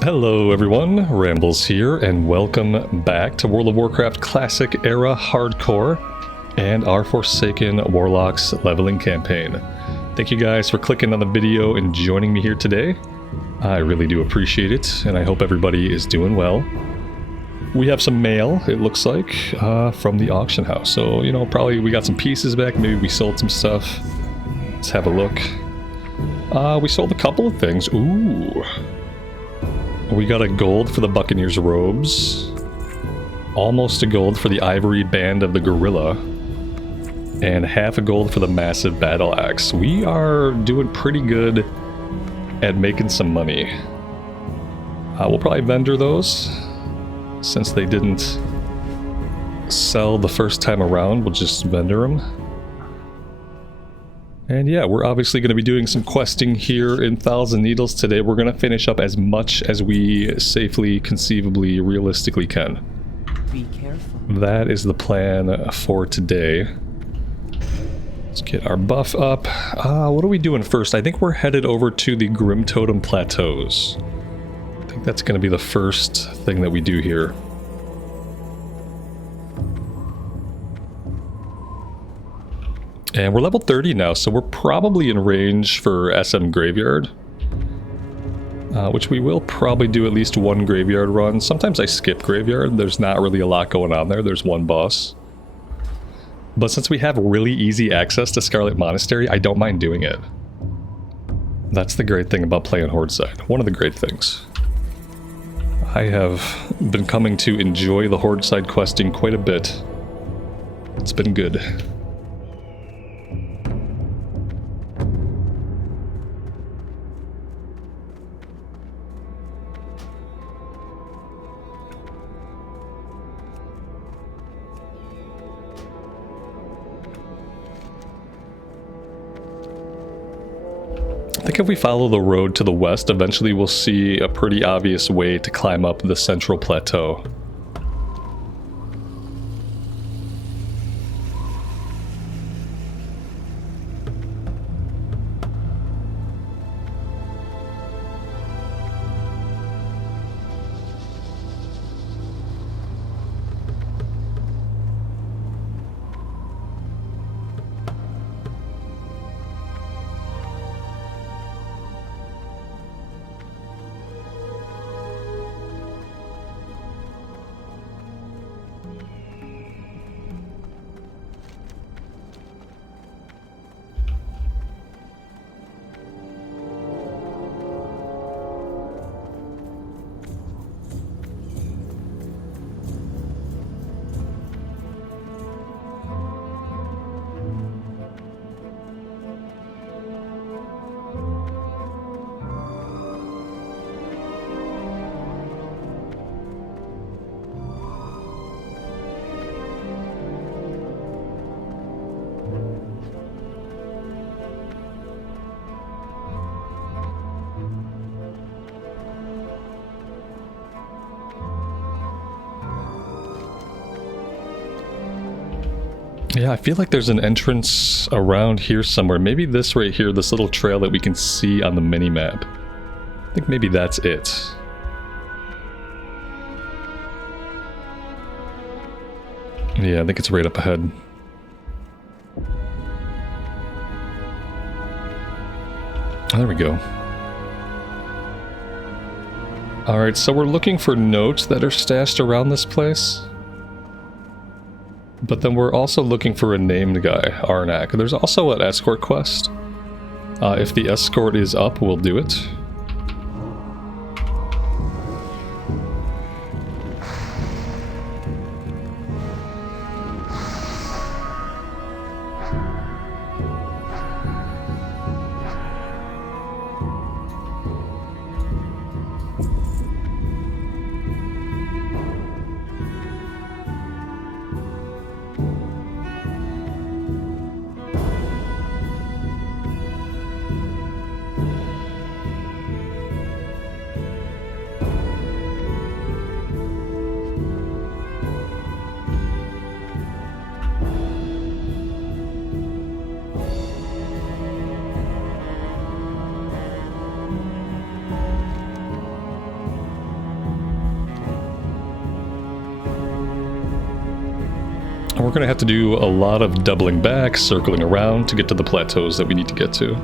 Hello everyone, Rambles here, and welcome back to World of Warcraft Classic Era Hardcore and our Forsaken Warlocks leveling campaign. Thank you guys for clicking on the video and joining me here today. I really do appreciate it, and I hope everybody is doing well. We have some mail, it looks like, from the auction house. So, you know, probably we got some pieces back, maybe we sold some stuff. Let's have a look. We sold a couple of things. Ooh. We got a gold for the Buccaneer's robes, almost a gold for the ivory band of the gorilla, and half a gold for the massive battle axe. We are doing pretty good at making some money. We'll probably vendor those, since they didn't sell the first time around. We'll just vendor them. And yeah, we're obviously going to be doing some questing here in Thousand Needles today. We're going to finish up as much as we safely, conceivably, realistically can. Be careful. That is the plan for today. Let's get our buff up. What are we doing first? I think we're headed over to the Grim Totem Plateaus. I think that's going to be the first thing that we do here. And we're level 30 now, so we're probably in range for SM Graveyard. Which we will probably do at least one Graveyard run. Sometimes I skip Graveyard, there's not really a lot going on there, there's one boss. But since we have really easy access to Scarlet Monastery, I don't mind doing it. That's the great thing about playing Horde side, one of the great things. I have been coming to enjoy the Horde side questing quite a bit. It's been good. I think if we follow the road to the west, eventually we'll see a pretty obvious way to climb up the central plateau. Yeah, I feel like there's an entrance around here somewhere. Maybe this right here, this little trail that we can see on the mini-map. I think maybe that's it. Yeah, I think it's right up ahead. There we go. Alright, so we're looking for notes that are stashed around this place. But then we're also looking for a named guy, Arnak. There's also an escort quest. If the escort is up, we'll do it. And we're going to have to do a lot of doubling back, circling around to get to the plateaus that we need to get to.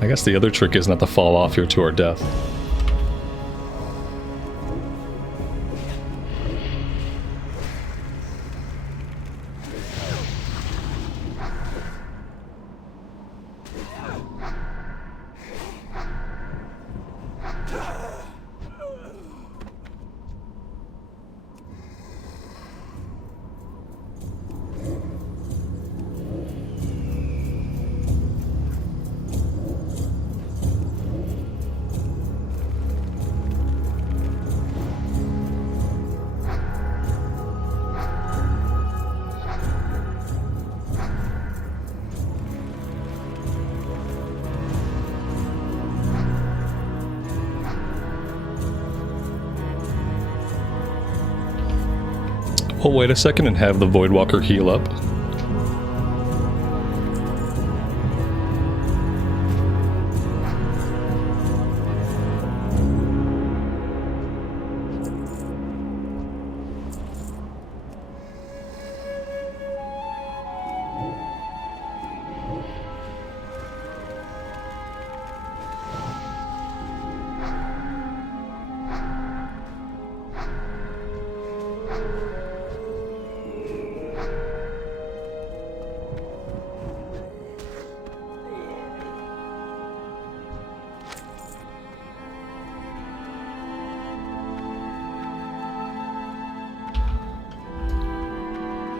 I guess the other trick is not to fall off here to our death. We'll wait a second and have the Voidwalker heal up.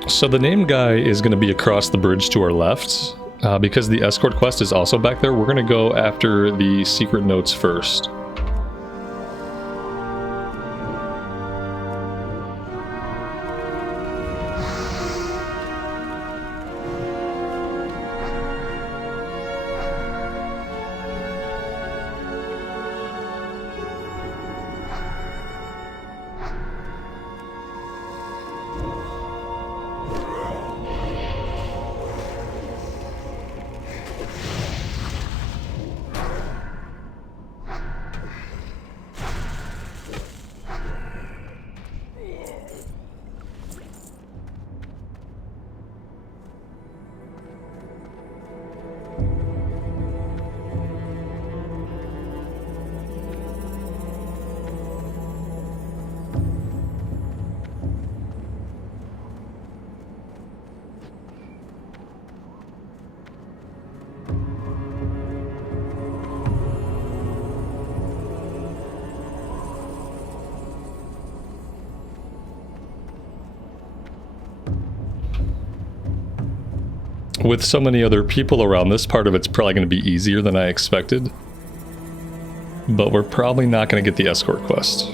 So the name guy is going to be across the bridge to our left. Because the escort quest is also back there, we're going to go after the secret notes first. With so many other people around, this part of it's probably going to be easier than I expected. But we're probably not going to get the escort quest.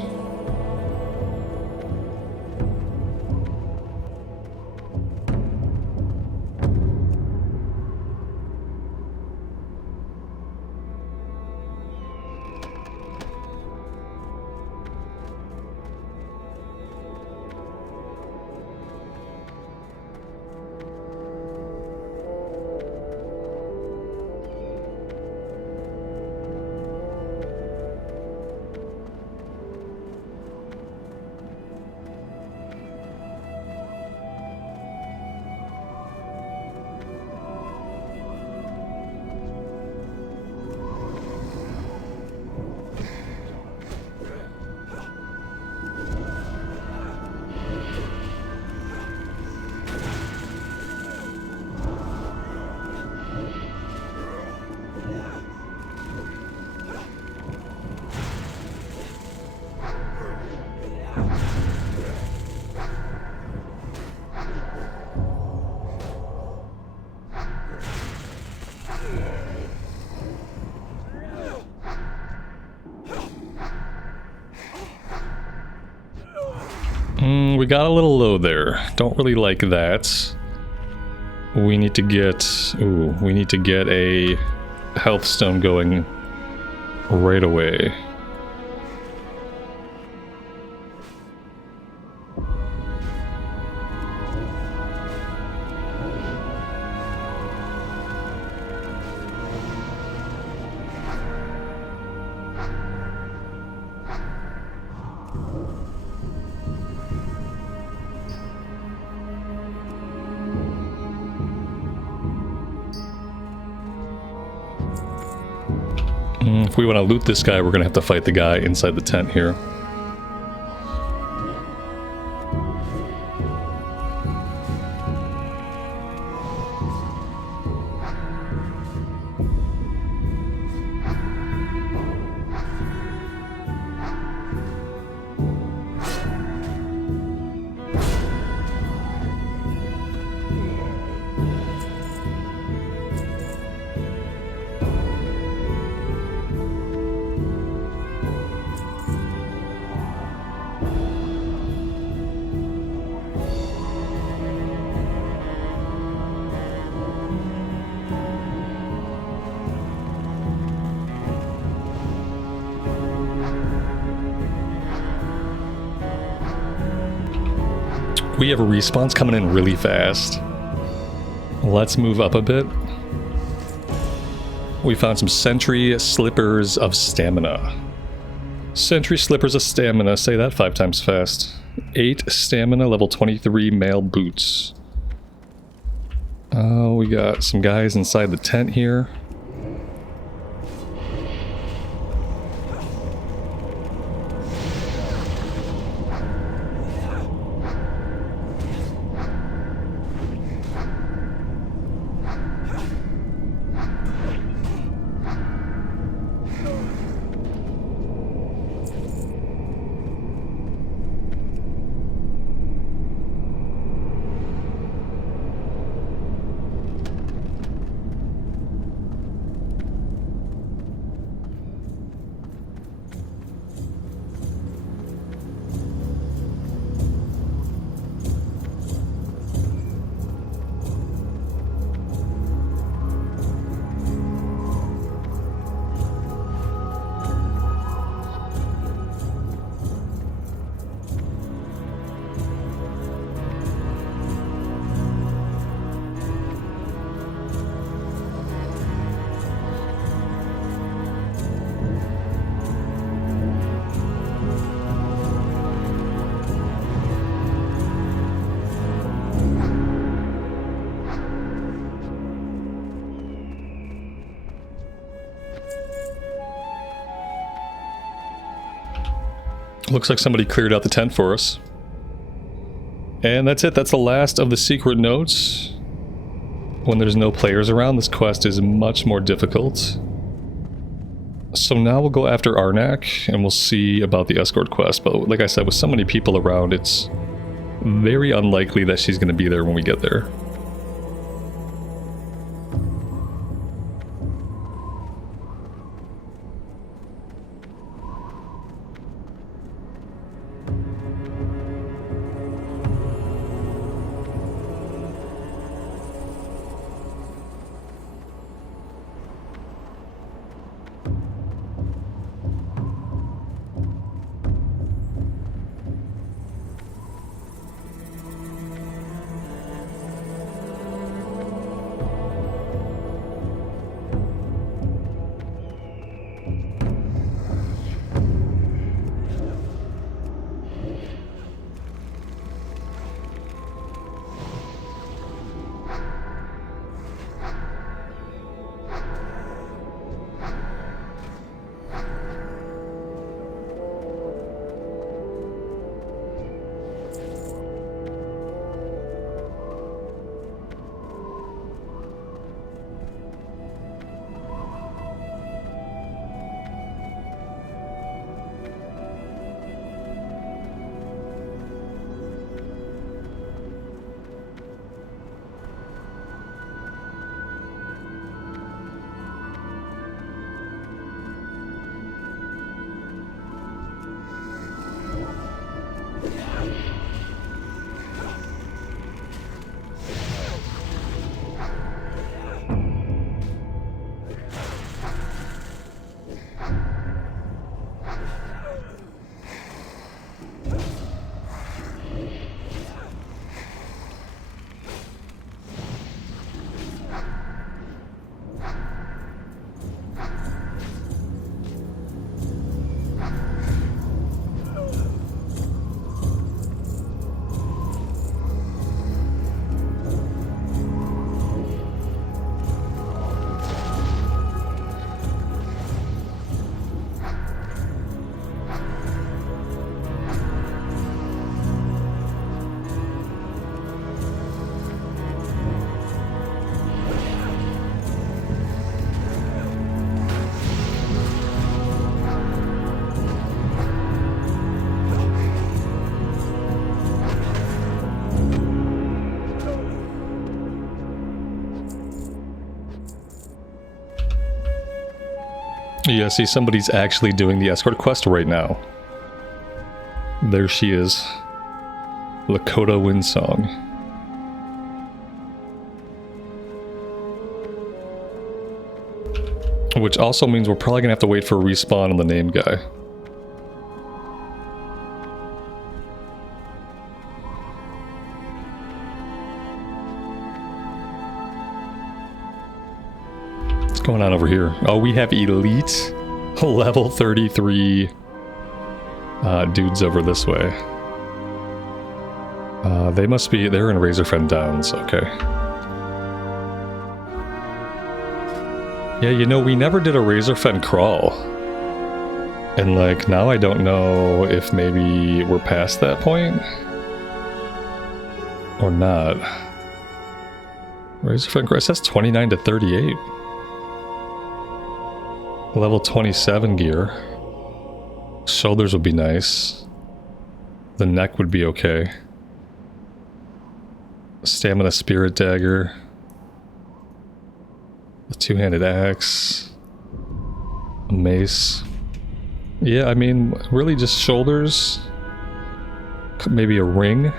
We got a little low there. Don't really like that. We need to get... Ooh, we need to get a health stone going right away. If we want to loot this guy, we're going to have to fight the guy inside the tent here. We have a response coming in really fast. Let's move up a bit. We found some Sentry Slippers of Stamina. Sentry Slippers of Stamina, say that 5 times fast. 8 stamina, level 23 male boots. We got some guys inside the tent here. Looks like somebody cleared out the tent for us. And that's it. That's the last of the secret notes. When there's no players around, this quest is much more difficult. So now we'll go after Arnak, and we'll see about the escort quest. But like I said, with so many people around, it's very unlikely that she's going to be there when we get there. Yeah, see, somebody's actually doing the escort quest right now. There she is. Lakota Windsong. Which also means we're probably gonna have to wait for a respawn on the name guy. What's going on over here? Oh, we have elite level 33 dudes over this way. They must be, they're in Razorfen Downs, okay. Yeah, you know, we never did a Razorfen Kraul. And like, now I don't know if maybe we're past that point. Or not. Razorfen Kraul, it says 29 to 38. Level 27 gear. Shoulders would be nice. The neck would be okay. Stamina Spirit Dagger. A two-handed axe. A mace. Yeah, I mean, really just shoulders. Maybe a ring.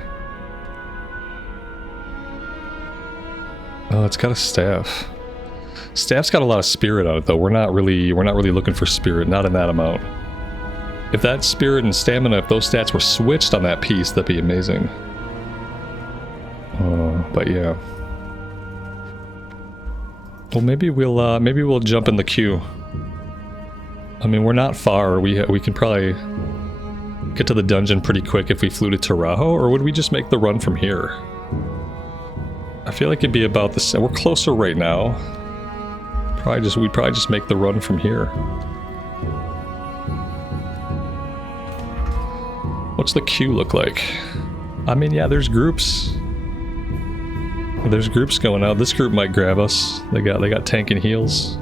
Oh, it's got a staff. Staff's got a lot of spirit on it, though. We're not really looking for spirit, not in that amount. If that spirit and stamina, if those stats were switched on that piece, that'd be amazing. But yeah. Well, maybe we'll jump in the queue. I mean, we're not far. We can probably get to the dungeon pretty quick if we flew to Taurajo, or would we just make the run from here? I feel like it'd be about the same. We're closer right now. We'd probably just make the run from here. What's the queue look like? I mean, yeah, there's groups. There's groups going out. This group might grab us. They got tank and heals.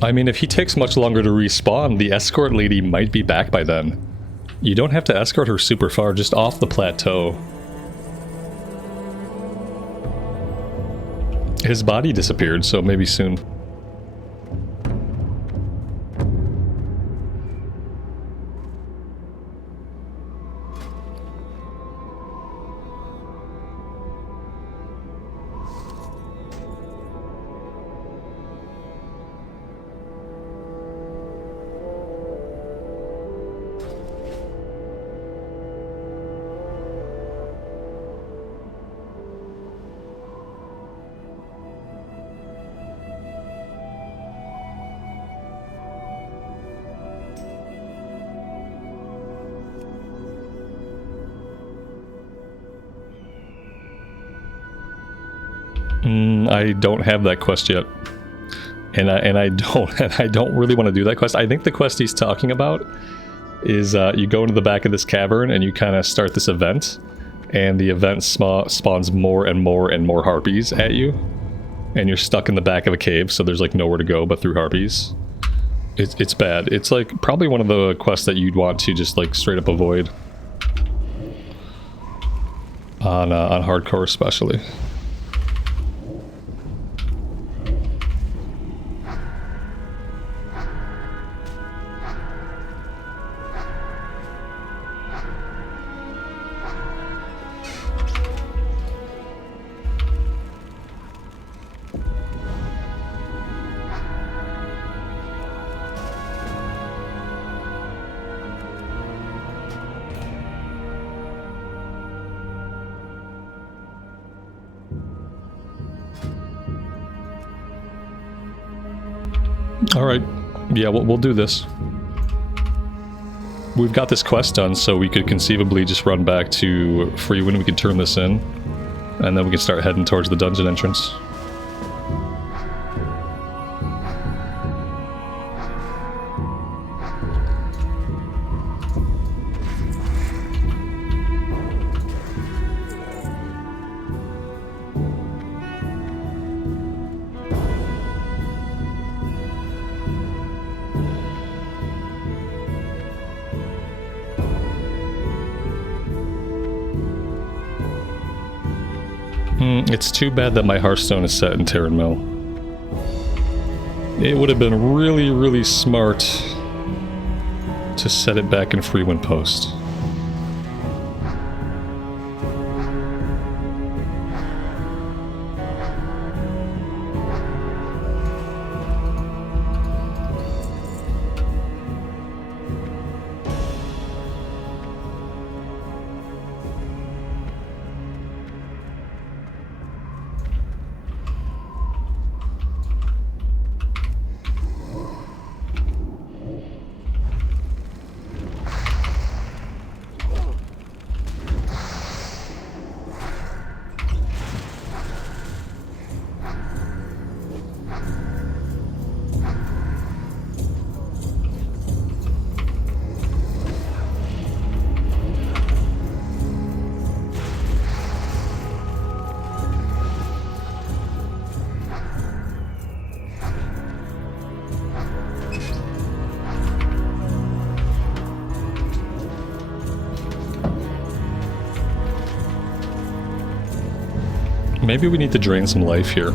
I mean, if he takes much longer to respawn, the escort lady might be back by then. You don't have to escort her super far, just off the plateau. His body disappeared, so maybe soon. I don't have that quest yet, and I don't really want to do that quest. I think the quest he's talking about is you go into the back of this cavern and you kind of start this event, and the event spawns more and more and more harpies at you, and you're stuck in the back of a cave, so there's like nowhere to go but through harpies. It's bad. It's like probably one of the quests that you'd want to just like straight up avoid. On hardcore especially. Alright, yeah, we'll do this. We've got this quest done, so we could conceivably just run back to Freewind. We can turn this in, and then we can start heading towards the dungeon entrance. It's too bad that my Hearthstone is set in Terran Mill. It would have been really, really smart to set it back in Freewind Post. Maybe we need to drain some life here.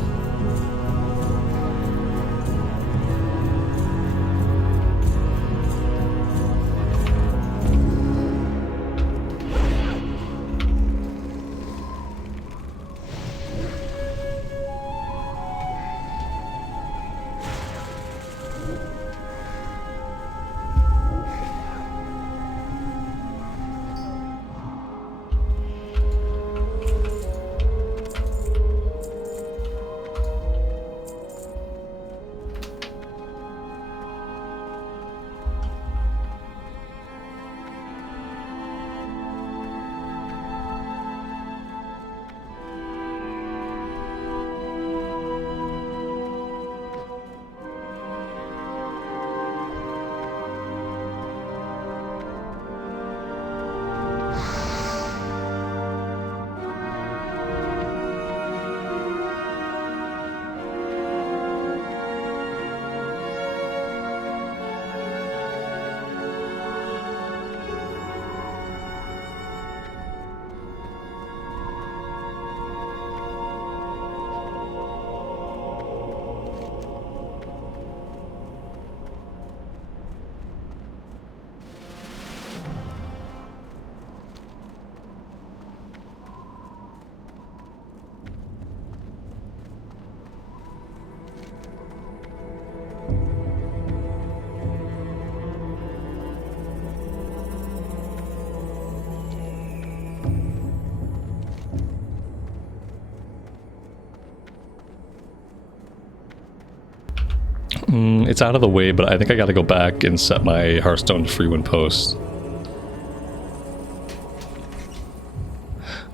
It's out of the way, but I think I gotta go back and set my Hearthstone to Freewind Post.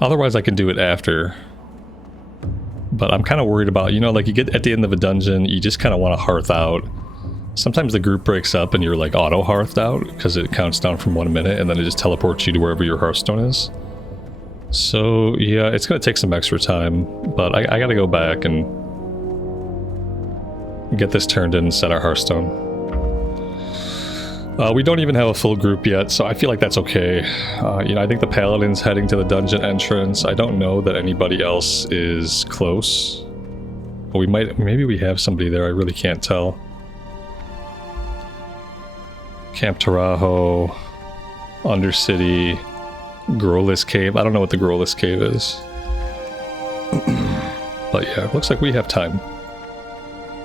Otherwise I can do it after. But I'm kind of worried about, you know, like you get at the end of a dungeon, you just kind of want to hearth out. Sometimes the group breaks up and you're like auto-hearthed out because it counts down from 1 minute and then it just teleports you to wherever your Hearthstone is. So yeah, it's going to take some extra time, but I gotta go back and get this turned in and set our Hearthstone. We don't even have a full group yet, so I feel like that's okay. You know, I think the Paladin's heading to the dungeon entrance. I don't know that anybody else is close. But we might, maybe we have somebody there, I really can't tell. Camp Tarajo, Undercity, Growless Cave. I don't know what the Growless Cave is. But yeah, it looks like we have time.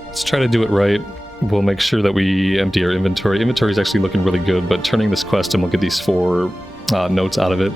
Let's try to do it right. We'll make sure that we empty our inventory. Inventory is actually looking really good, but turning this quest and we'll get these 4 notes out of it.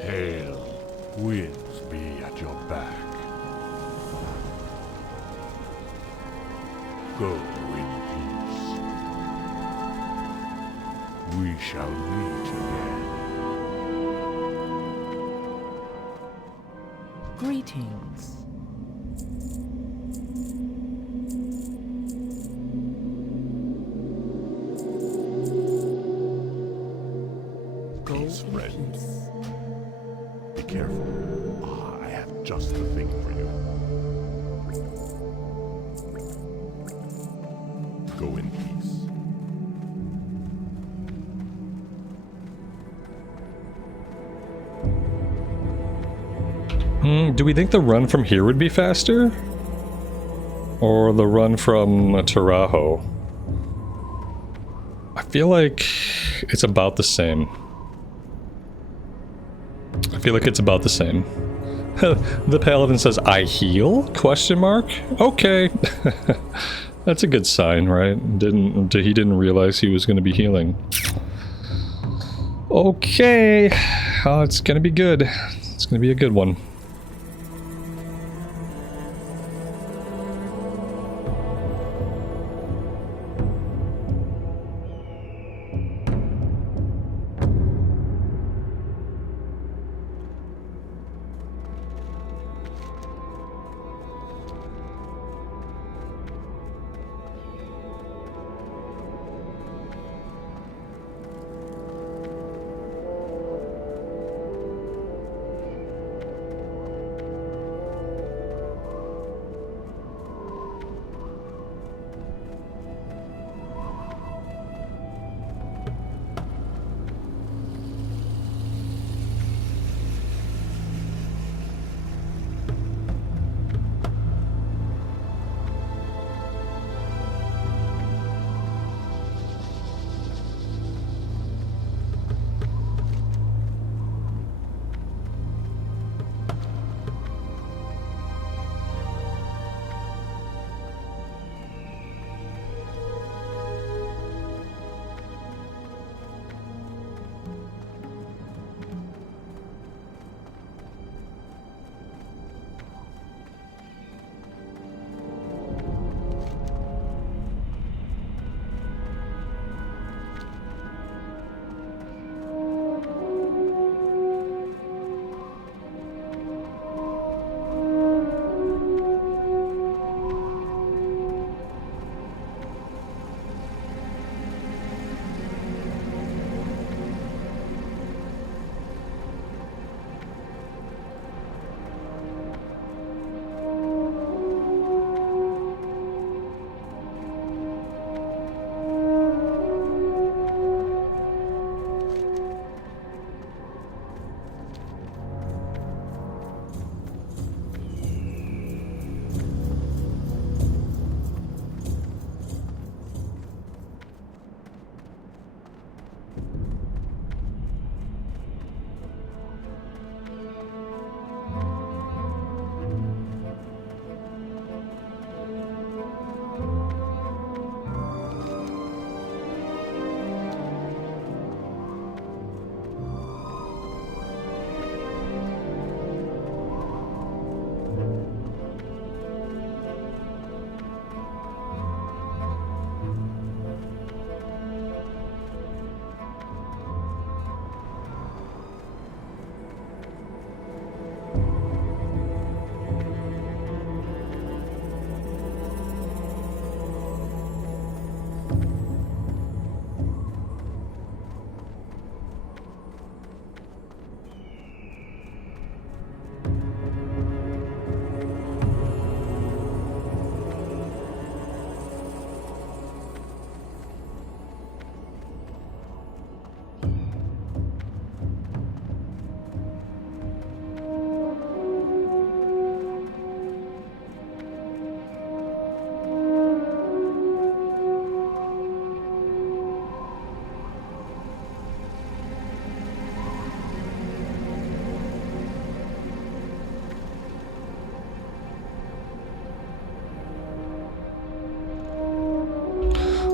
Hail, winds be at your back. Go in peace. We shall meet again. Greetings. Peace, friend. Be careful. I have just the thing for you. Go in peace. Do we think the run from here would be faster? Or the run from Tarajo? I feel like it's about the same. I feel like it's about the same. The Paladin says, I heal? Question mark? Okay. That's a good sign, right? He didn't realize he was going to be healing. Okay. Oh, it's going to be good. It's going to be a good one.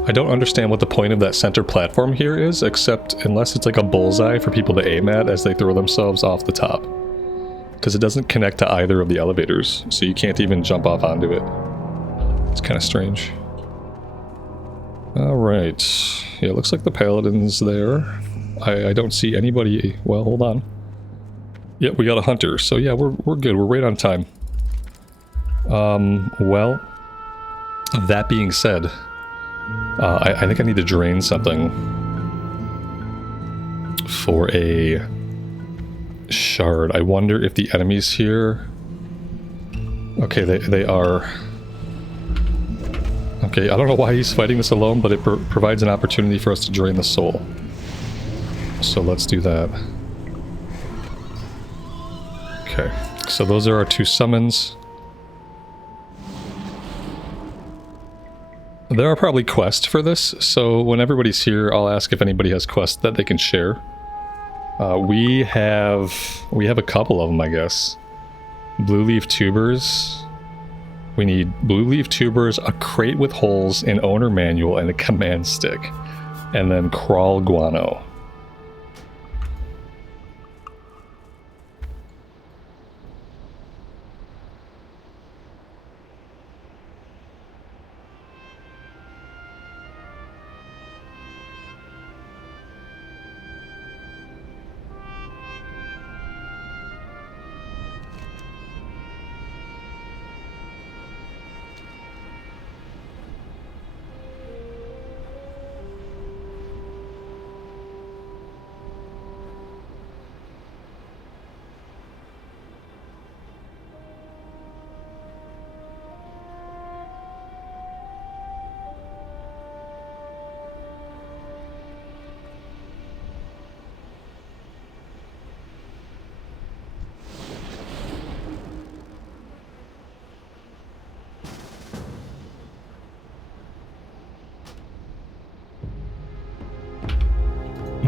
I don't understand what the point of that center platform here is, except unless it's like a bullseye for people to aim at as they throw themselves off the top. Because it doesn't connect to either of the elevators, so you can't even jump off onto it. It's kind of strange. Alright. Yeah, it looks like the paladin's there. I don't see anybody... Well, hold on. Yep, we got a hunter, so yeah, we're good. We're right on time. Well... That being said... I think I need to drain something for a shard. I wonder if the enemies here... Okay, they are... Okay, I don't know why he's fighting this alone, but it provides an opportunity for us to drain the soul. So let's do that. Okay, so those are our 2 summons. There are probably quests for this, so when everybody's here, I'll ask if anybody has quests that they can share. We have a couple of them, I guess. Blue leaf tubers. We need blue leaf tubers, a crate with holes, an owner manual, and a command stick. And then crawl guano.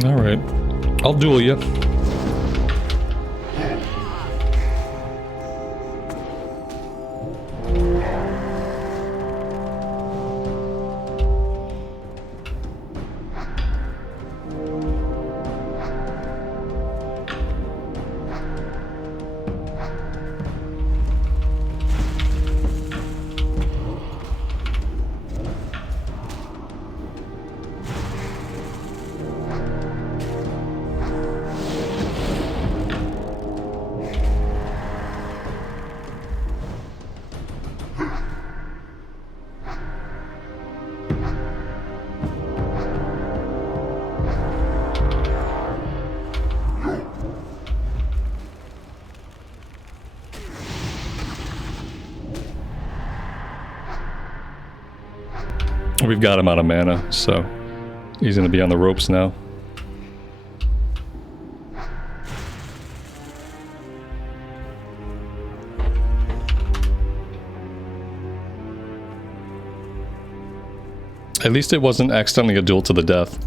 Alright. I'll duel you. We've got him out of mana, so he's going to be on the ropes now. At least it wasn't accidentally a duel to the death.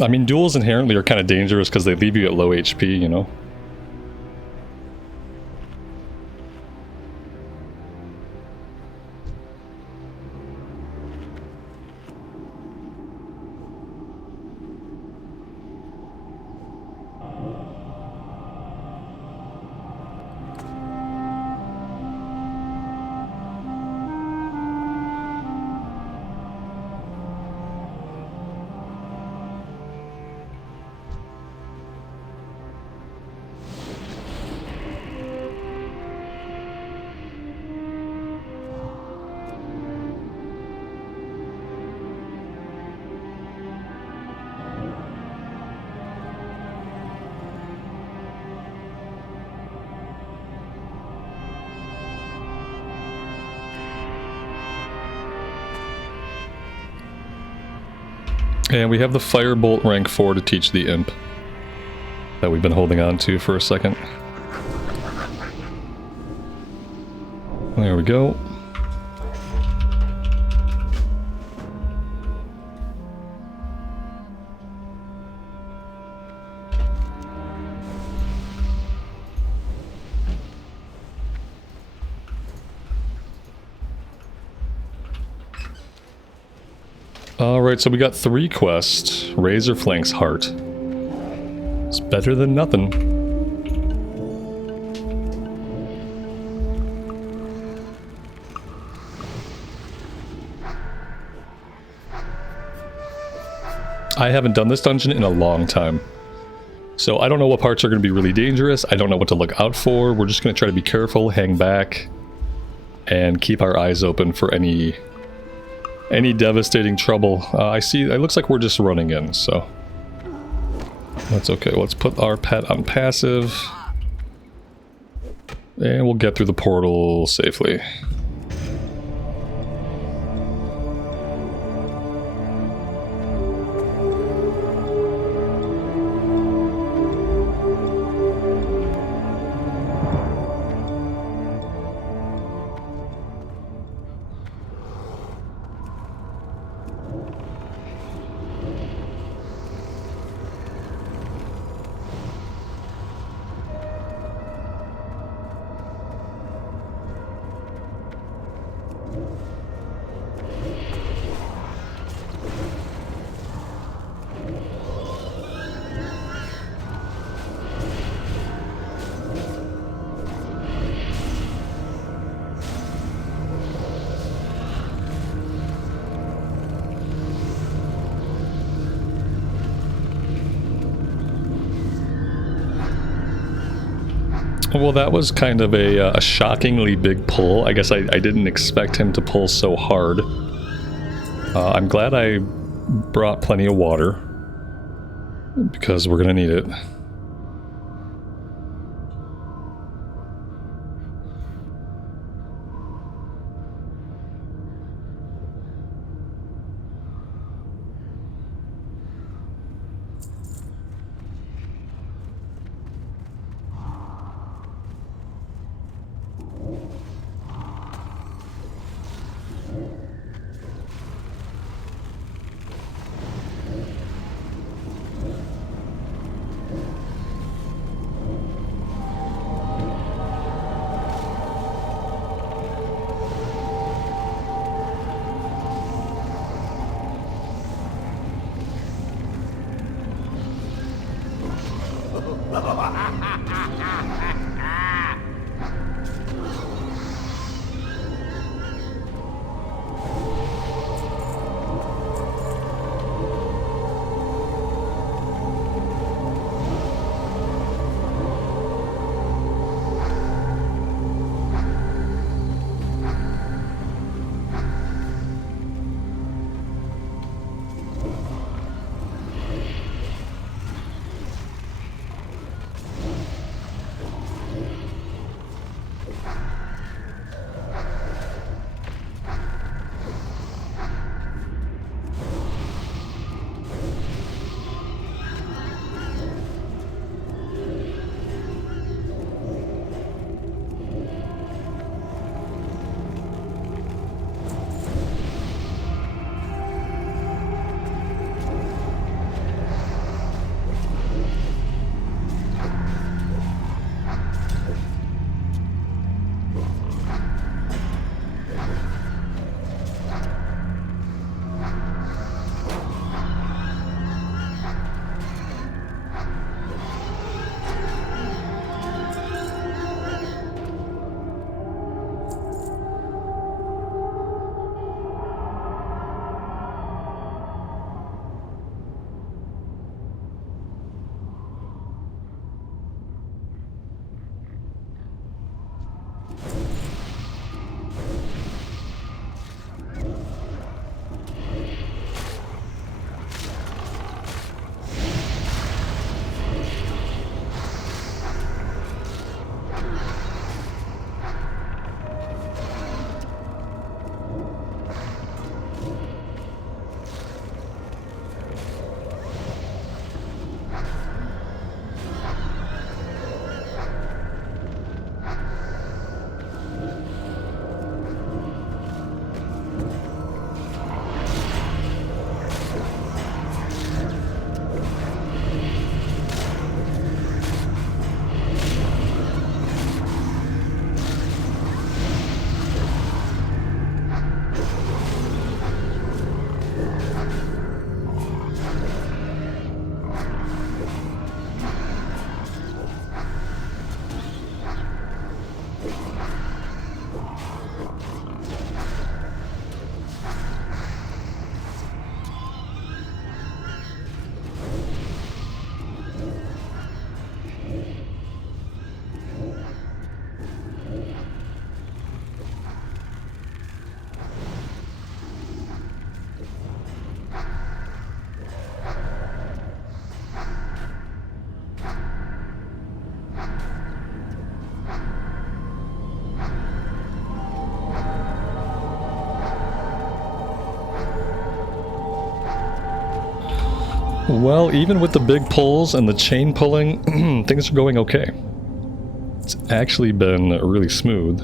I mean, duels inherently are kind of dangerous because they leave you at low HP, you know? And we have the Firebolt rank 4 to teach the imp that we've been holding on to for a second. There we go. Alright, so we got 3 quests. Razorflank's Heart. It's better than nothing. I haven't done this dungeon in a long time. So I don't know what parts are going to be really dangerous. I don't know what to look out for. We're just going to try to be careful, hang back, and keep our eyes open for any devastating trouble. I see, it looks like we're just running in, so that's okay. Let's put our pet on passive, and we'll get through the portal safely. Well, that was kind of a shockingly big pull. I guess I didn't expect him to pull so hard. I'm glad I brought plenty of water, because we're gonna need it. Well, even with the big pulls and the chain pulling, things are going okay. It's actually been really smooth,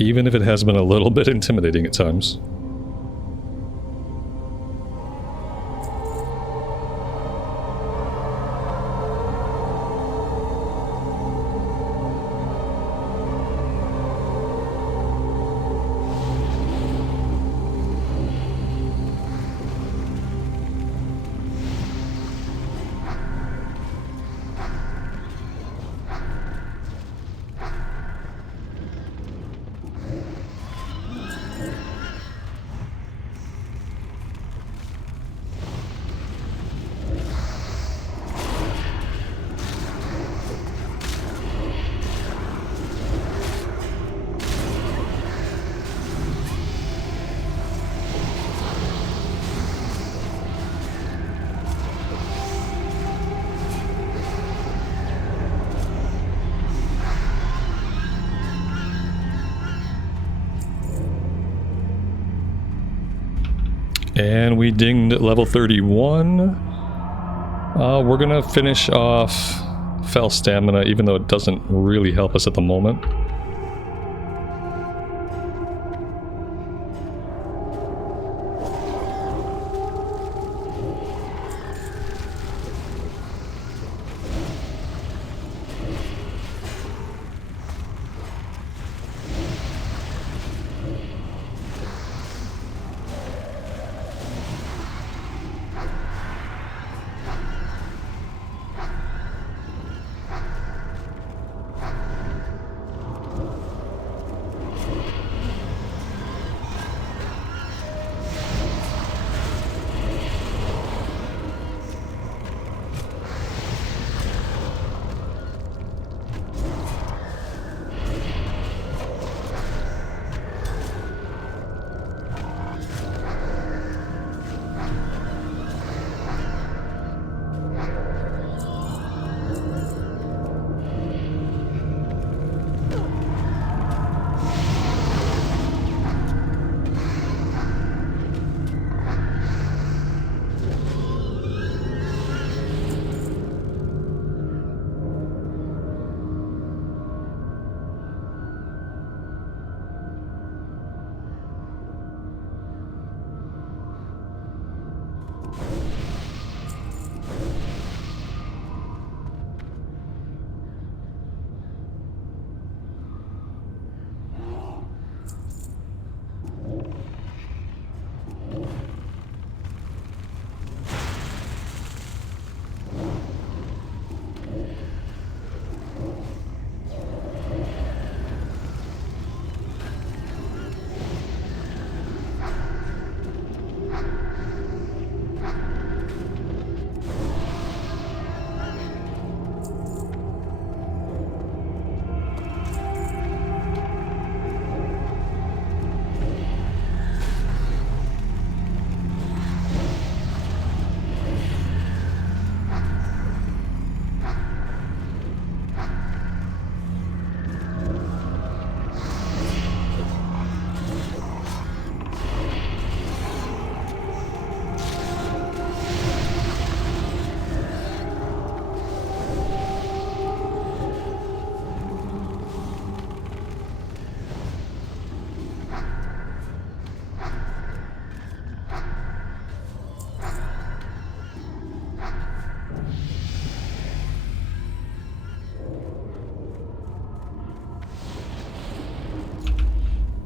even if it has been a little bit intimidating at times. And we dinged level 31. We're gonna finish off Fell Stamina, even though it doesn't really help us at the moment.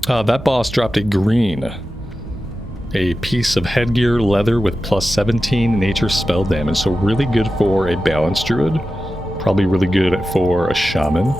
That boss dropped a green. A piece of headgear leather with plus 17 nature spell damage, so really good for a balanced druid. Probably really good for a shaman.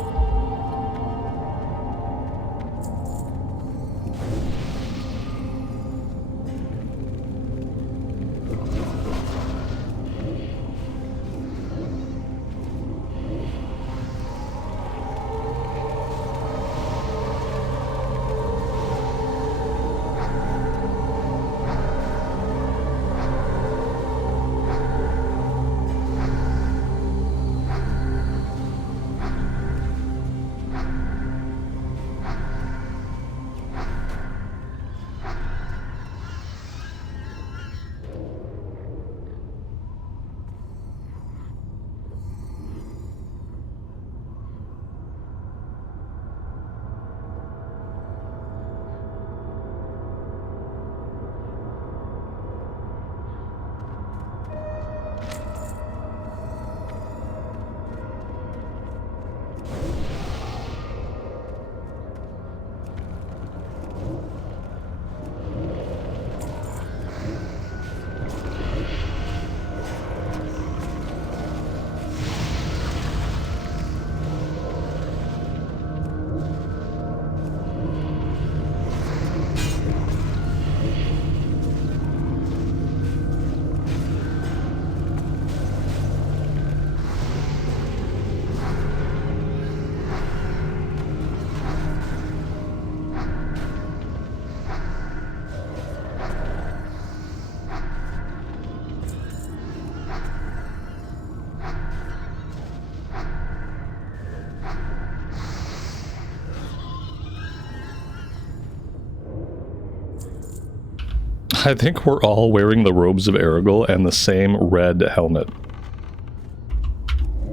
I think we're all wearing the robes of Erigel and the same red helmet.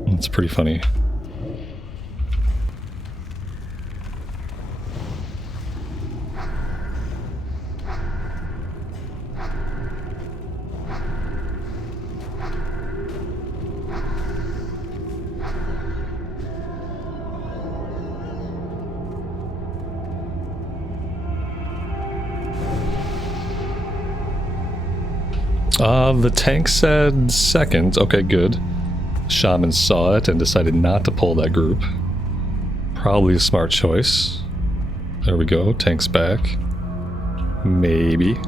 It's pretty funny. The tank said second. Okay, good. Shaman saw it and decided not to pull that group. Probably a smart choice. There we go. Tank's back. Maybe.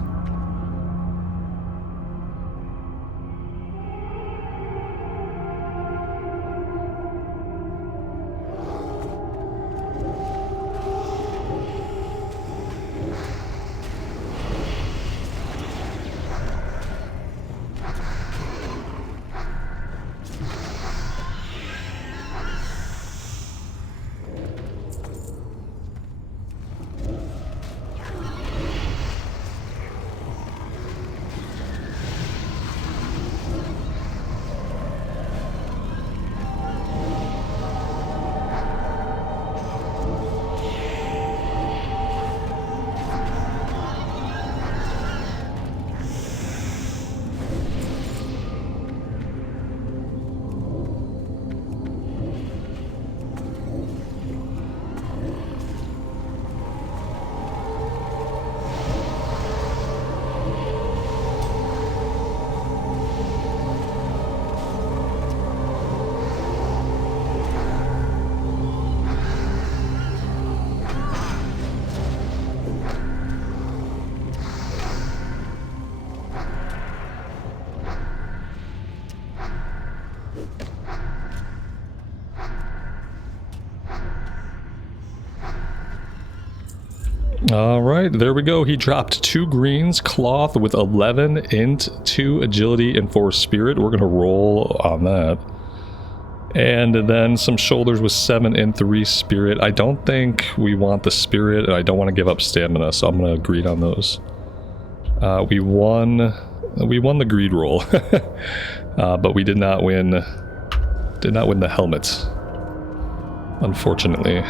Alright, there we go. He dropped 2 greens, cloth with 11 int, 2 agility, and 4 spirit. We're going to roll on that. And then some shoulders with 7 int, 3 spirit. I don't think we want the spirit, and I don't want to give up stamina, so I'm going to greed on those. We won the greed roll, but we did not win the helmet, unfortunately.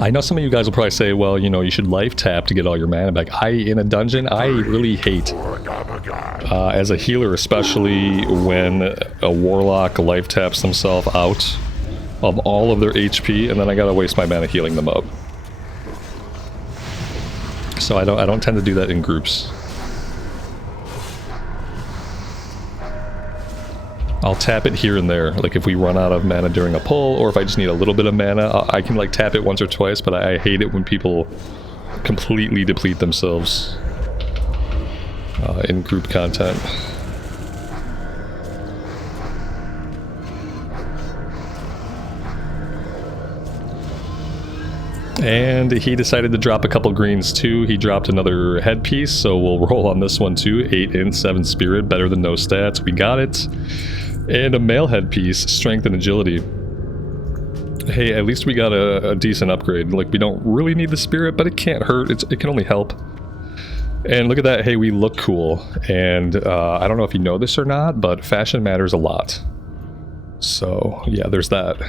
I know some of you guys will probably say, well, you know, you should life tap to get all your mana back. In a dungeon, I really hate, as a healer especially, when a warlock life taps themselves out of all of their HP, and then I gotta waste my mana healing them up. So I don't tend to do that in groups. I'll tap it here and there, like if we run out of mana during a pull, or if I just need a little bit of mana, I can like tap it once or twice, but I hate it when people completely deplete themselves in group content. And he decided to drop a couple greens too. He dropped another headpiece, so we'll roll on this one too. 8 int, 7 spirit, better than no stats. We got it. And a male headpiece, strength and agility. Hey, at least we got a decent upgrade. Like, we don't really need the spirit, but it can't hurt. It can only help. And look at that. Hey, we look cool. And I don't know if you know this or not, but fashion matters a lot. So, yeah, there's that.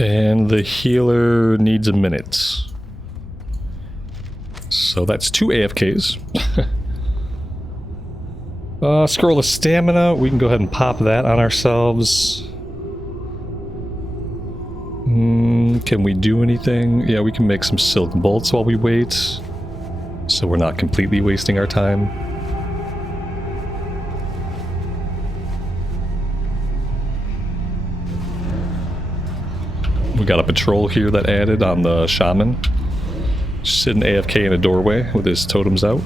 And the healer needs a minute. So that's 2 AFKs. Scroll of stamina. We can go ahead and pop that on ourselves. Can we do anything? Yeah, we can make some silk bolts while we wait. So we're not completely wasting our time. We got a patrol here that added on the shaman. Just sitting AFK in a doorway with his totems out.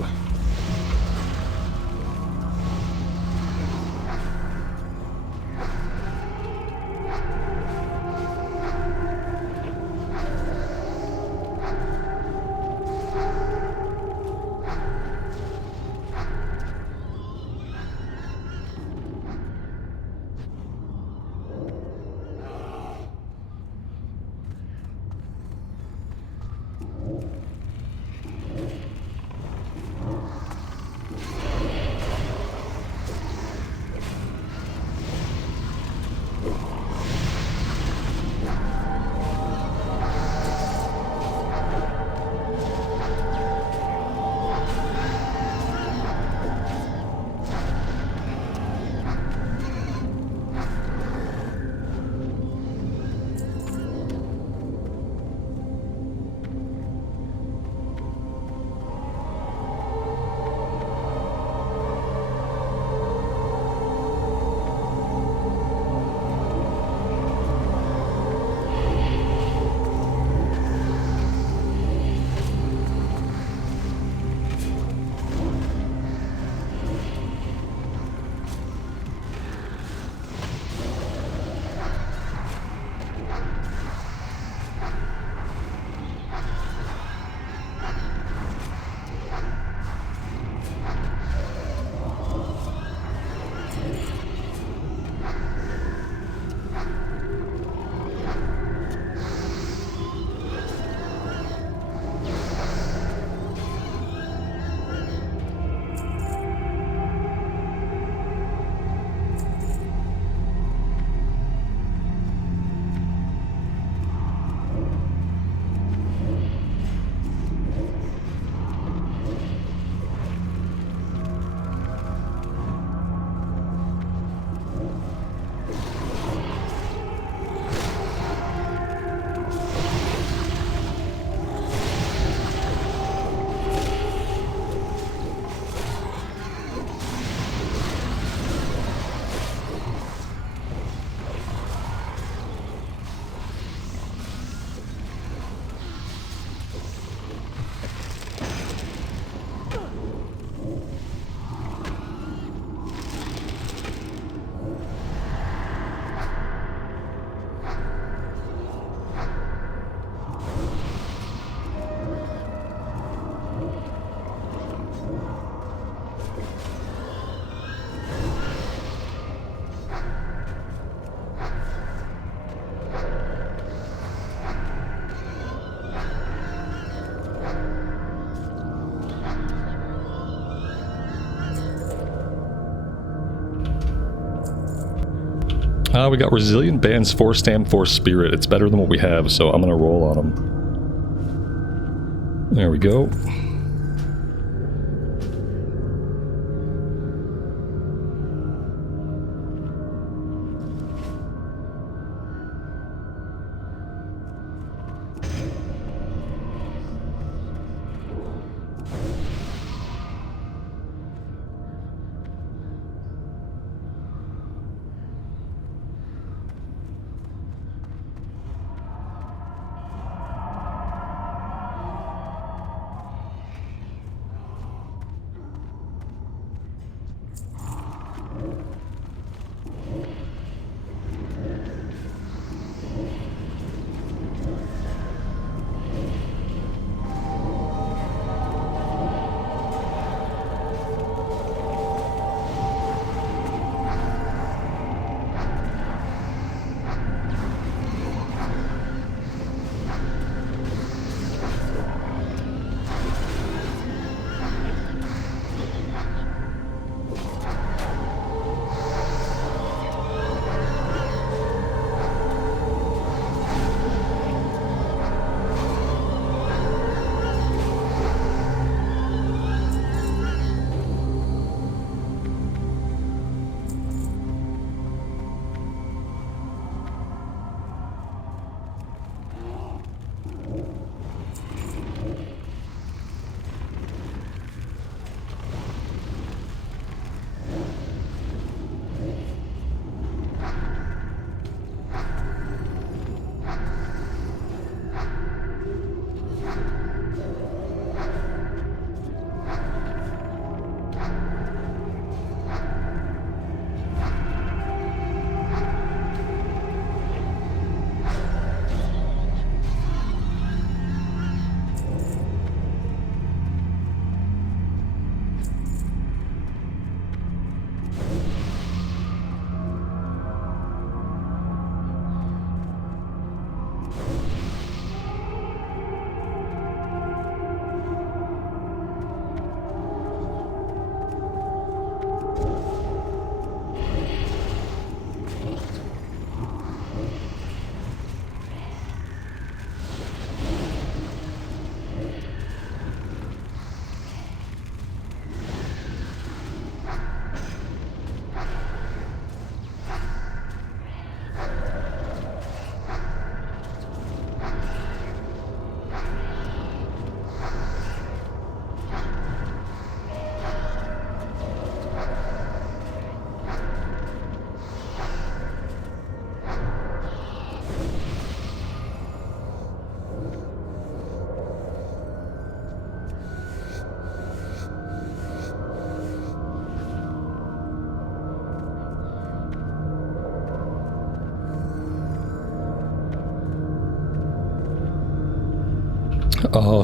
We got Resilient Bands, 4 Stam, 4 Spirit. It's better than what we have, so I'm gonna roll on them. There we go.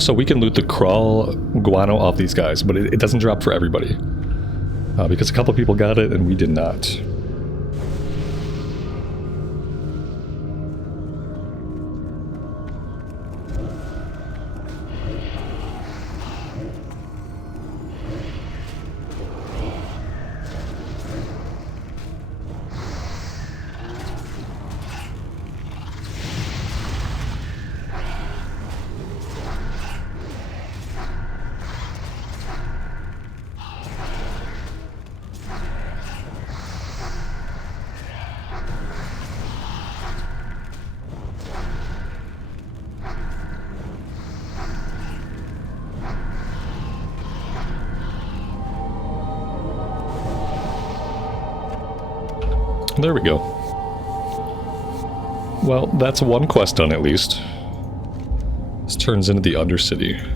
So we can loot the Kraul guano off these guys, but it doesn't drop for everybody. Because a couple people got it and we did not. There we go. Well, that's one quest done at least. This turns into the Undercity.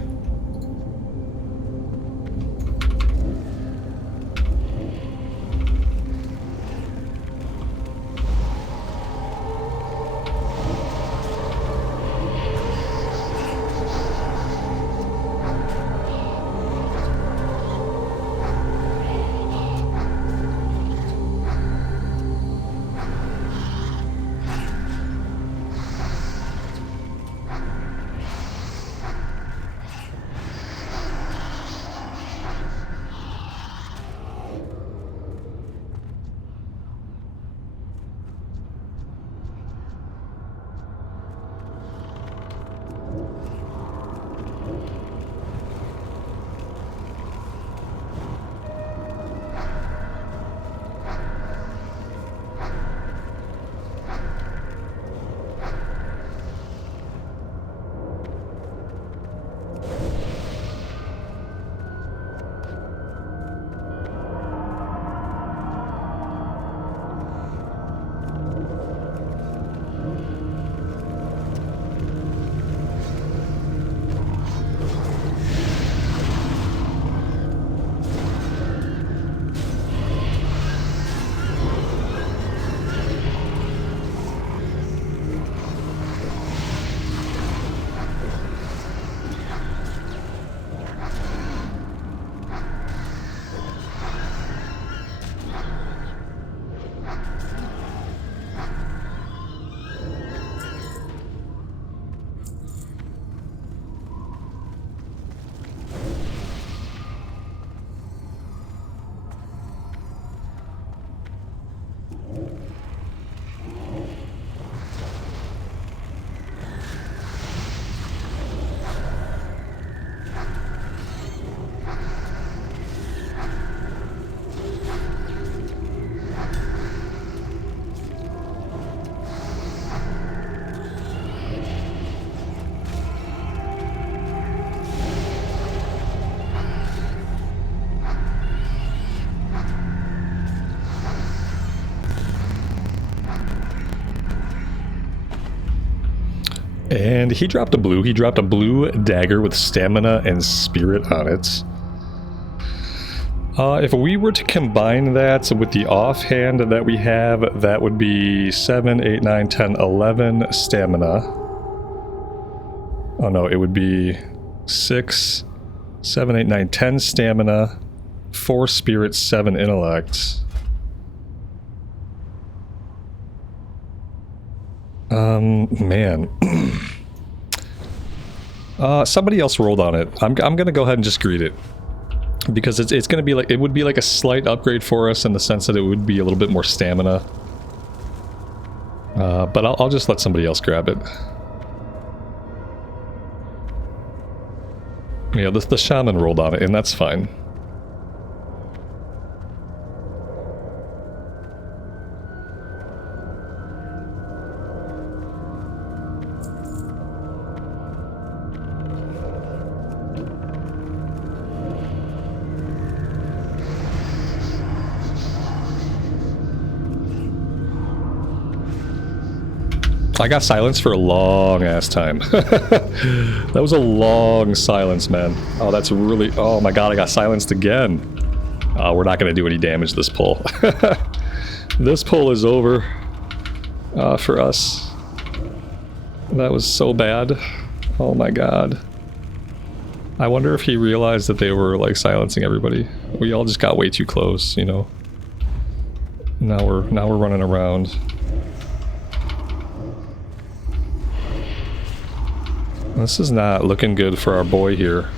And he dropped a blue. He dropped a blue dagger with stamina and spirit on it. If we were to combine that with the offhand that we have, that would be 7, 8, 9, 10, 11 stamina. Oh no, it would be 6, 7, 8, 9, 10 stamina, 4 spirit, 7 intellect. Man. Somebody else rolled on it. I'm gonna go ahead and just greet it. Because it's gonna be like, it would be like a slight upgrade for us in the sense that it would be a little bit more stamina. But I'll just let somebody else grab it. Yeah, the shaman rolled on it, and that's fine. I got silence for a long ass time. That was a long silence, man. Oh, that's really... Oh my god, I got silenced again. We're not going to do any damage this pull. This pull is over for us. That was so bad. Oh my god. I wonder if he realized that they were like silencing everybody. We all just got way too close, you know. Now we're running around. This is not looking good for our boy here.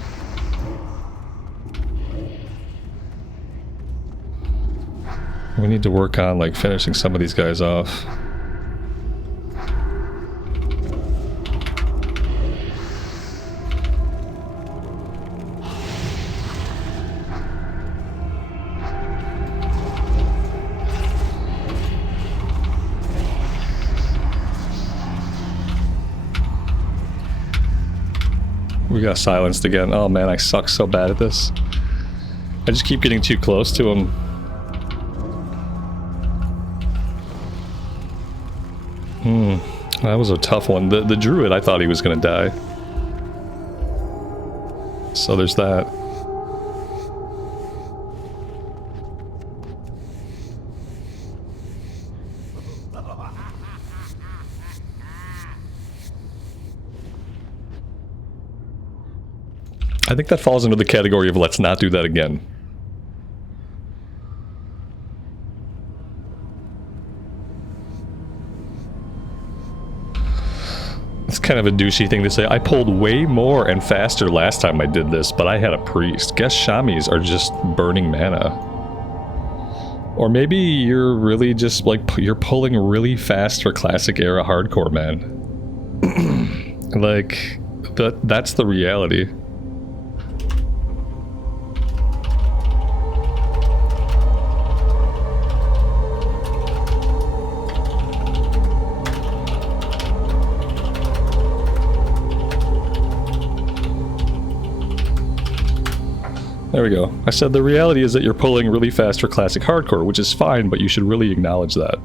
We need to work on like finishing some of these guys off. We got silenced again. Oh man, I suck so bad at this. I just keep getting too close to him. That was a tough one. The druid, I thought he was gonna die. So there's that. I think that falls into the category of let's not do that again. It's kind of a douchey thing to say. I pulled way more and faster last time I did this, but I had a priest. Guess shamis are just burning mana. Or maybe you're really just like, you're pulling really fast for classic era hardcore, man. Like, that's the reality. There we go. I said the reality is that you're pulling really fast for classic hardcore, which is fine, but you should really acknowledge that.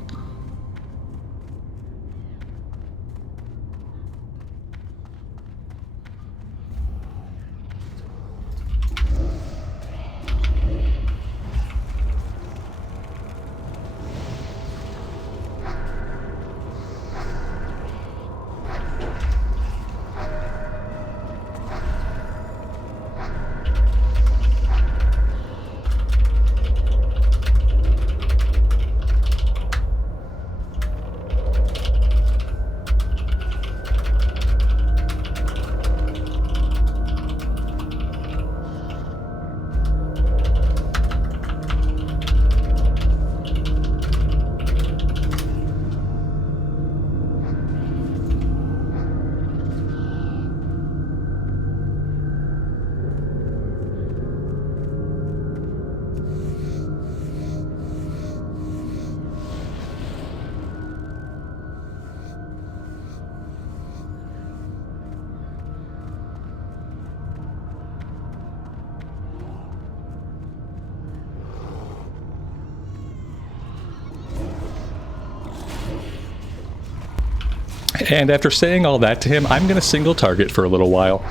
And after saying all that to him, I'm going to single target for a little while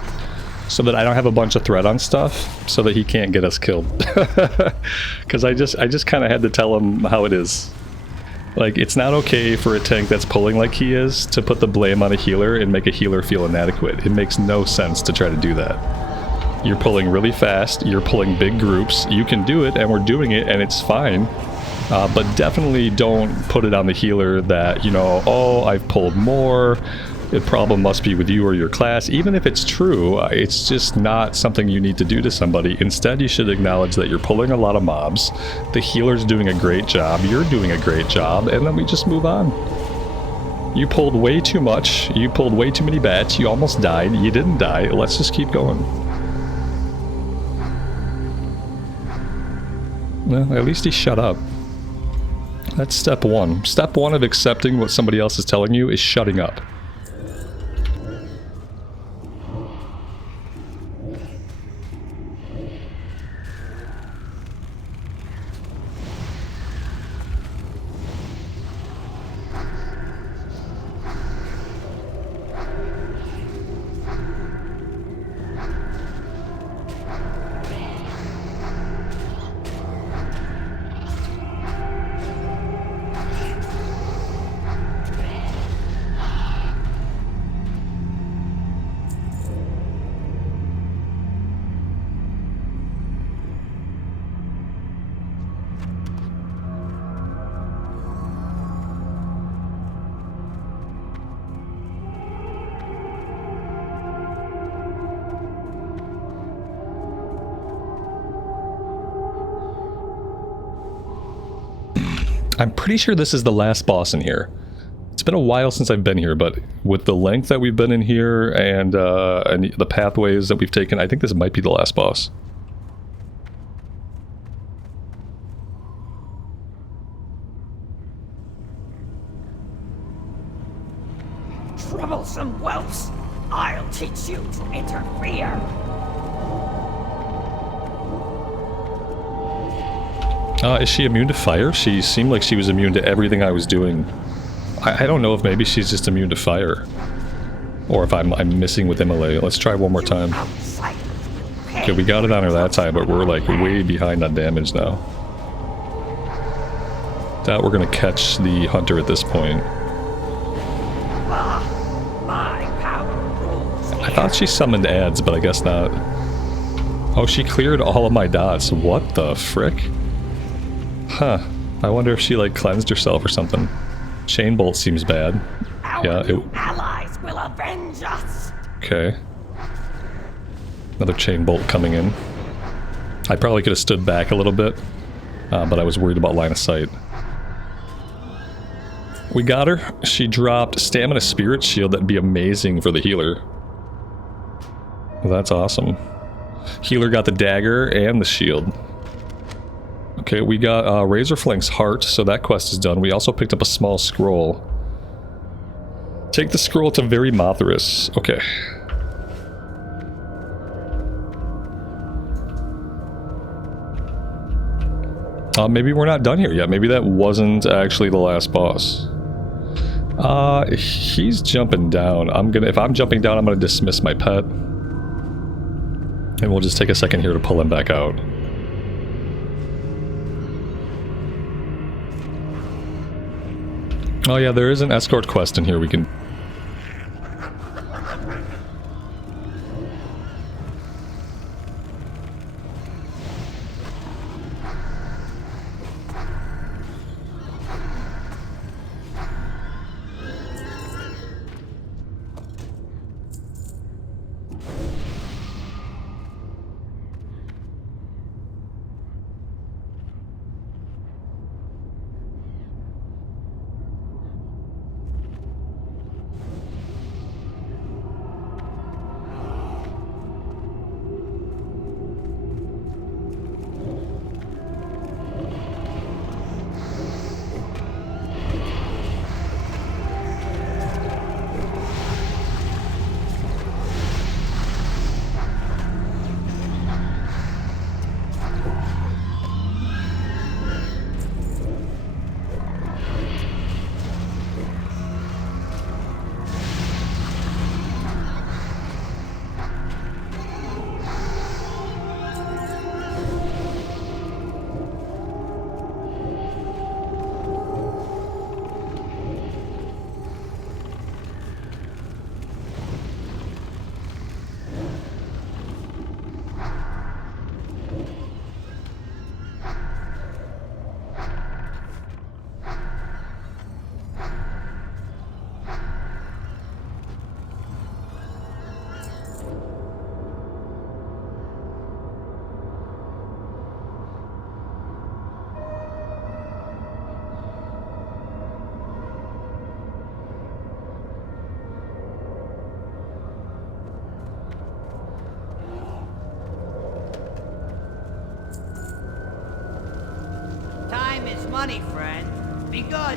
so that I don't have a bunch of threat on stuff so that he can't get us killed. Because I just kind of had to tell him how it is. Like, it's not okay for a tank that's pulling like he is to put the blame on a healer and make a healer feel inadequate. It makes no sense to try to do that. You're pulling really fast, you're pulling big groups, you can do it, and we're doing it, and it's fine. But definitely don't put it on the healer that, you know, oh, I've pulled more, the problem must be with you or your class. Even if it's true, it's just not something you need to do to somebody. Instead, you should acknowledge that you're pulling a lot of mobs, the healer's doing a great job, you're doing a great job, and then we just move on. You pulled way too much, you pulled way too many bats, you almost died, you didn't die, let's just keep going. Well, at least he shut up. That's step one. Step one of accepting what somebody else is telling you is shutting up. I'm pretty sure this is the last boss in here. It's been a while since I've been here, but with the length that we've been in here and the pathways that we've taken, I think this might be the last boss. Troublesome whelps! I'll teach you to interfere! Is she immune to fire? She seemed like she was immune to everything I was doing. I don't know if maybe she's just immune to fire. Or if I'm missing with Immolate. Let's try one more time. Okay, we got it on her that time, but we're like way behind on damage now. Doubt we're gonna catch the hunter at this point. I thought she summoned ads, but I guess not. Oh, she cleared all of my dots. What the frick? Huh. I wonder if she, like, cleansed herself or something. Chain Bolt seems bad. Yeah, it... allies will avenge us. Okay. Another Chain Bolt coming in. I probably could have stood back a little bit, but I was worried about line of sight. We got her. She dropped Stamina Spirit Shield. That'd be amazing for the healer. Well, that's awesome. Healer got the dagger and the shield. Okay, we got Razorflank's heart, so that quest is done. We also picked up a small scroll. Take the scroll to Very Mothras. Okay. Maybe we're not done here yet. Maybe that wasn't actually the last boss. He's jumping down. If I'm jumping down, I'm gonna dismiss my pet. And we'll just take a second here to pull him back out. Oh yeah, there is an escort quest in here we can... money, friend. Be good.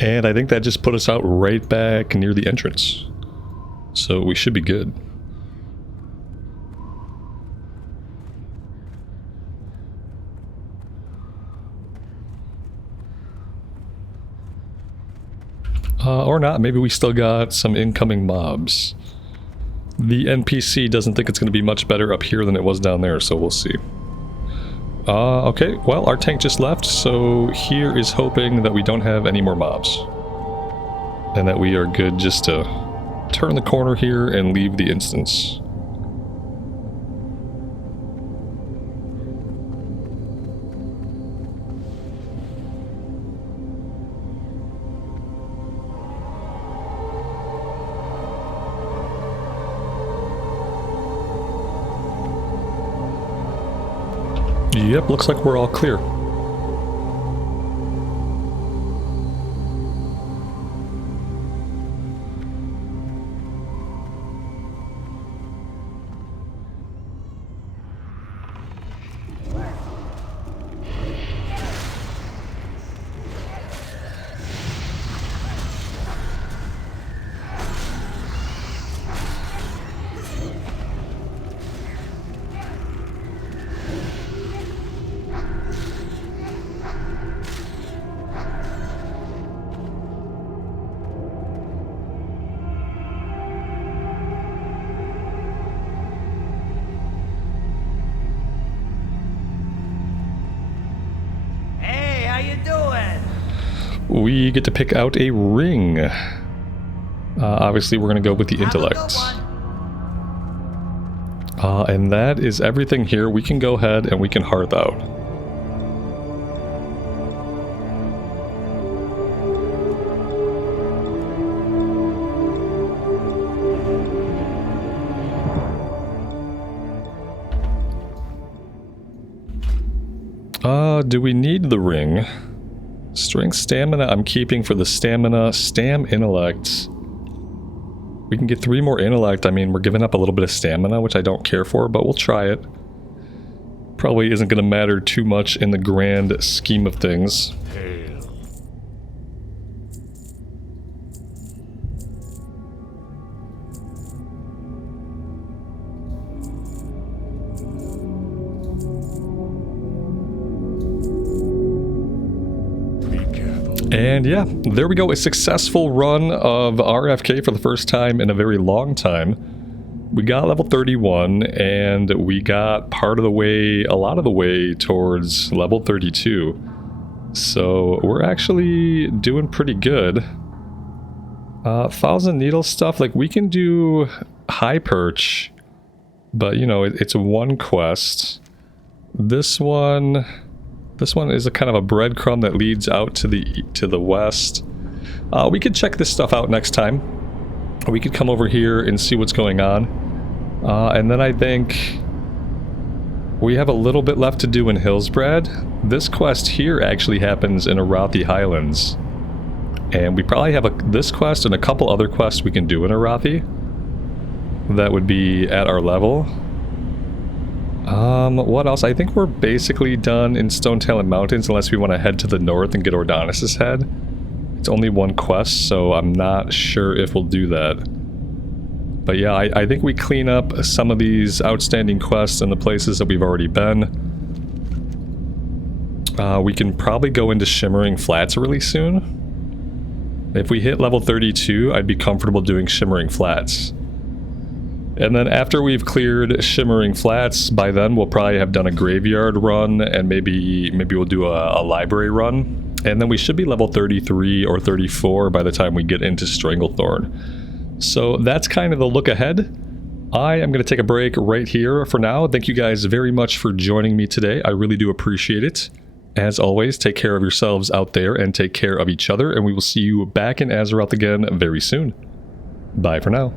And I think that just put us out right back near the entrance. So we should be good. Or not, maybe we still got some incoming mobs. The NPC doesn't think it's going to be much better up here than it was down there, so we'll see. Okay, well, our tank just left, so here is hoping that we don't have any more mobs. And that we are good just to turn the corner here and leave the instance. Yep, looks like we're all clear. We get to pick out a ring. Obviously, we're going to go with the intellect. And that is everything here. We can go ahead and we can hearth out. Do we need the ring? Strength, stamina, I'm keeping for the stamina. Intellect. We can get 3 more intellect. I mean, we're giving up a little bit of stamina, which I don't care for, but we'll try it. Probably isn't going to matter too much in the grand scheme of things. And yeah, there we go, a successful run of RFK for the first time in a very long time. We got level 31, and we got part of the way, a lot of the way towards level 32. So we're actually doing pretty good. 1,000 needle stuff, like we can do high perch, but you know, it's one quest. This one is a kind of a breadcrumb that leads out to the west. We could check this stuff out next time. We could come over here and see what's going on. And then I think we have a little bit left to do in Hillsbrad. This quest here actually happens in Arathi Highlands. And we probably have this quest and a couple other quests we can do in Arathi. That would be at our level. What else? I think we're basically done in Stonetalon Mountains unless we want to head to the north and get Ordonis' head. It's only one quest, so I'm not sure if we'll do that. But yeah, I think we clean up some of these outstanding quests in the places that we've already been. We can probably go into Shimmering Flats really soon. If we hit level 32, I'd be comfortable doing Shimmering Flats. And then after we've cleared Shimmering Flats, by then we'll probably have done a graveyard run, and maybe we'll do a library run. And then we should be level 33 or 34 by the time we get into Stranglethorn. So that's kind of the look ahead. I am going to take a break right here for now. Thank you guys very much for joining me today. I really do appreciate it. As always, take care of yourselves out there and take care of each other, and we will see you back in Azeroth again very soon. Bye for now.